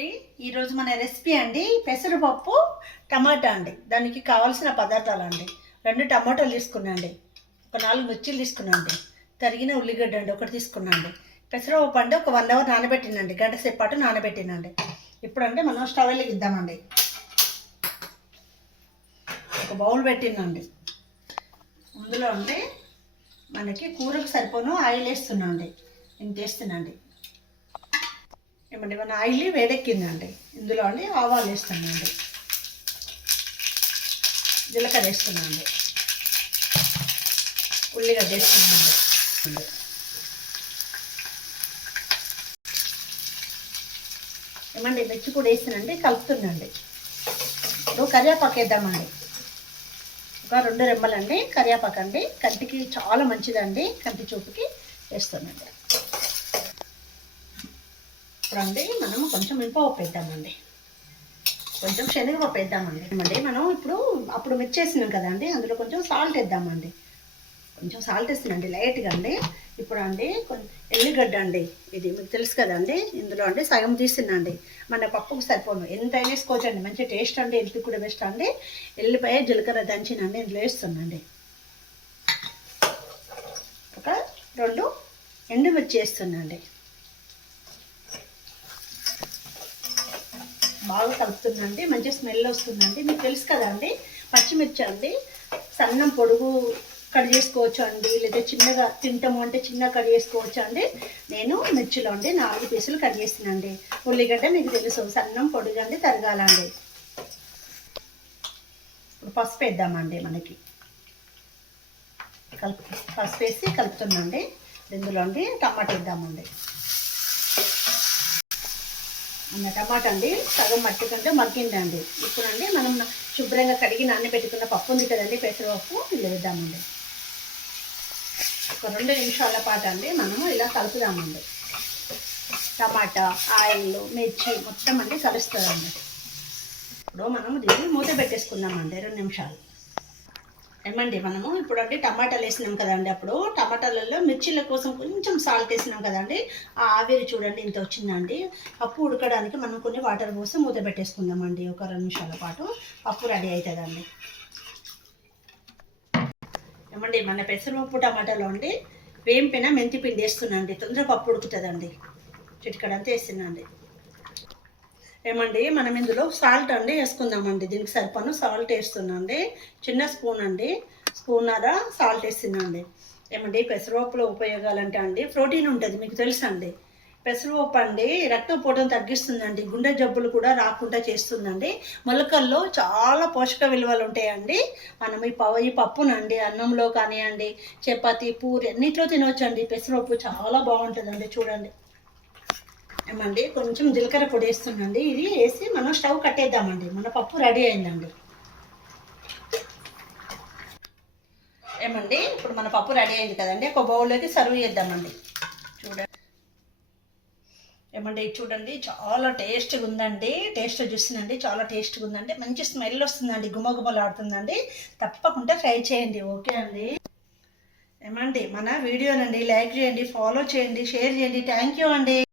అండి. ఈరోజు మన రెసిపీ అండి పెసరపప్పు టమాటా అండి. దానికి కావాల్సిన పదార్థాలు అండి రెండు టమాటాలు తీసుకున్నాండి. ఒక నాలుగు మిర్చీలు తీసుకున్నాండి. తరిగిన ఉల్లిగడ్డ అండి ఒకటి తీసుకున్నాండి. పెసరపప్పు అండి ఒక వన్ అవర్ నానబెట్టినండి గంట సేపు పాటు నానబెట్టినండి ఇప్పుడు అంటే మనం స్టవ్ వెలిగిద్దామండి ఒక బౌల్ పెట్టినండి అందులో ఉంటే మనకి కూరకు సరిపోను ఆయిల్ వేస్తున్నాండి ఇంత వేస్తున్నాండి ఏమండి మన ఆయిల్ వేడెక్కిందండి. ఇందులో ఆవాలు వేస్తున్నాండి జీలకర్ర వేస్తున్నాండి ఉల్లిగడ్డ వేస్తున్నాండి ఏమండి మిర్చి కూడా వేస్తానండి కలుపుతున్నాండి ఇప్పుడు కరివేపాకు వేద్దామండి. ఒక రెండు రెమ్మలండి కరివేపాకు అండి కంటికి చాలా మంచిదండి కంటి చూపుకి వేస్తానండి ఇప్పుడు అండి మనం కొంచెం మినపప్పు వేద్దామండి కొంచెం శనగపప్పు వేద్దామండి అండి మనం ఇప్పుడు అప్పుడు మిర్చేసినాం కదండి అందులో కొంచెం సాల్ట్ వేద్దామండి. కొంచెం సాల్ట్ వేస్తుందండి లైట్గా అండి. ఇప్పుడు అండి కొంచెం ఎల్లిగడ్డ అండి ఇది మీకు తెలుసు కదండి ఇందులో అండి సగం తీసినండి మన పప్పుకు సరిపోను. ఎంత వేసుకోవచ్చండి మంచి టేస్ట్ అండి ఎల్లి కూడా బెస్ట్ అండి. ఎల్లిపాయ జీలకర్ర దంచినండి ఇందులో వేస్తుందండి ఒక రెండు ఎండుమిర్చి వేస్తుందండి బాగా కలుపుతుందండి మంచి స్మెల్ వస్తుందండి. మీకు తెలుసు కదండి పచ్చిమిర్చి అండి సన్నం పొడుగు కట్ చేసుకోవచ్చు అండి లేదా చిన్నగా తింటాము అంటే చిన్నగా కట్ చేసుకోవచ్చు అండి. నేను మిర్చిలో అండి నాలుగు పీసులు కట్ చేసినండి ఉల్లిగడ్డ మీకు తెలుసు సన్నం పొడుగు అండి తరగాలండి ఇప్పుడు పసుపు వేద్దామండి మనకి. కలుపు పసుపు వేసి కలుపుతుందండి ఇందులో అండి టమాటా వేద్దామండి. టమాటా అండి సగం మట్టి కంటే మగ్గిందండి ఇప్పుడండి మనం శుభ్రంగా కడిగి నానబెట్టుకున్న పప్పు ఉంది కదండి పెసరపప్పు వేద్దామండి. ఒక రెండు నిమిషాల పాటు అండి మనము ఇలా కలుపుదామండి. టమాటా ఆయిల్ మిర్చి మొత్తం అండి కలుస్తుందండి ఇప్పుడు మనం దీన్ని మూత పెట్టేసుకుందామండి రెండు నిమిషాలు. ఏమండి మనము ఇప్పుడు అంటే టమాటాలు వేసినాం కదండి అప్పుడు. టమాటాలలో మిర్చిల కోసం కొంచెం సాల్ట్ వేసినాం కదండి. ఆ ఆవిరి చూడండి ఇంత వచ్చిందండి. పప్పు ఉడకడానికి మనం కొన్ని వాటర్ పోసి మూత పెట్టేసుకుందామండి. ఒక రెండు నిమిషాల పాటు పప్పు రెడీ అవుతుందండి ఏమండి మన పెసరపప్పు టమాటాలో అండి వేంపిన మెంతి పిండి వేస్తున్నాండి తొందరగా పప్పు ఉడుకుతుందండి. చిటికడంతా వేస్తున్నాండి ఏమండి మనం ఇందులో సాల్ట్ అండి వేసుకుందామండి. దీనికి సరిపను సాల్ట్ వేస్తున్నాండి చిన్న స్పూన్ అండి. స్పూన్నర సాల్ట్ వేస్తున్నాండి ఏమండి పెసరపప్పులో ఉపయోగాలంటే అండి ప్రోటీన్ ఉంటుంది మీకు తెలుసండి పెసరపప్పు అండి రక్తపోటం తగ్గిస్తుందండి. గుండె జబ్బులు కూడా రాకుండా చేస్తుందండి. మొలకల్లో చాలా పోషక విలువలు ఉంటాయండి. మనం ఈ ప ఈ పప్పునండి అన్నంలో కానివ్వండి చపాతి పూరి అన్నిట్లో తినవచ్చండి పెసరపప్పు చాలా బాగుంటుందండి చూడండి. ఏమండి? కొంచెం జీలకర్ర పొడి వేస్తుందండి. ఇది వేసి మనం స్టవ్ కట్టేద్దామండి. మన పప్పు రెడీ అయిందండి. ఏమండి? ఇప్పుడు మన పప్పు రెడీ అయింది కదండి. ఒక బౌల్లోకి సర్వ్ చేద్దామండి. చూడండి. ఏమండి? ఇది చూడండి. చాలా టేస్ట్గా ఉందండి. టేస్ట్ చూస్తుందండి. చాలా టేస్ట్గా ఉందండి. మంచి స్మెల్ వస్తుందండి. గుమగుమలాడుతుందండి. తప్పకుండా ట్రై చేయండి. ఓకే అండి? ఏమండి? మన వీడియోనండి. లైక్ చేయండి. ఫాలో చేయండి. షేర్ చేయండి. థ్యాంక్ యూ అండి.